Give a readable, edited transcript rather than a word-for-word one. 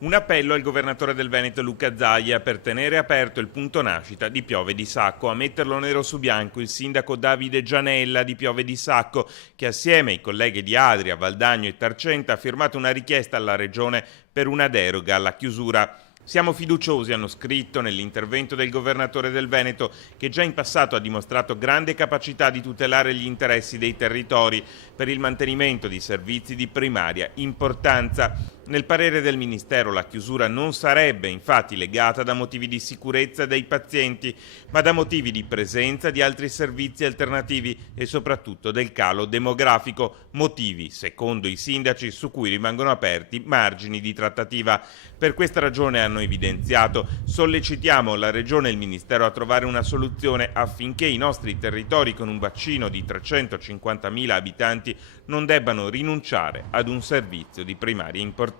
Un appello al governatore del Veneto Luca Zaia per tenere aperto il punto nascita di Piove di Sacco. A metterlo nero su bianco il sindaco Davide Gianella di Piove di Sacco, che assieme ai colleghi di Adria, Valdagno e Tarcenta ha firmato una richiesta alla regione per una deroga alla chiusura. Siamo fiduciosi, hanno scritto nell'intervento del governatore del Veneto, che già in passato ha dimostrato grande capacità di tutelare gli interessi dei territori per il mantenimento di servizi di primaria importanza. Nel parere del Ministero la chiusura non sarebbe infatti legata da motivi di sicurezza dei pazienti, ma da motivi di presenza di altri servizi alternativi e soprattutto del calo demografico, motivi, secondo i sindaci, su cui rimangono aperti margini di trattativa. Per questa ragione hanno evidenziato: sollecitiamo la Regione e il Ministero a trovare una soluzione affinché i nostri territori con un bacino di 350.000 abitanti non debbano rinunciare ad un servizio di primaria importanza.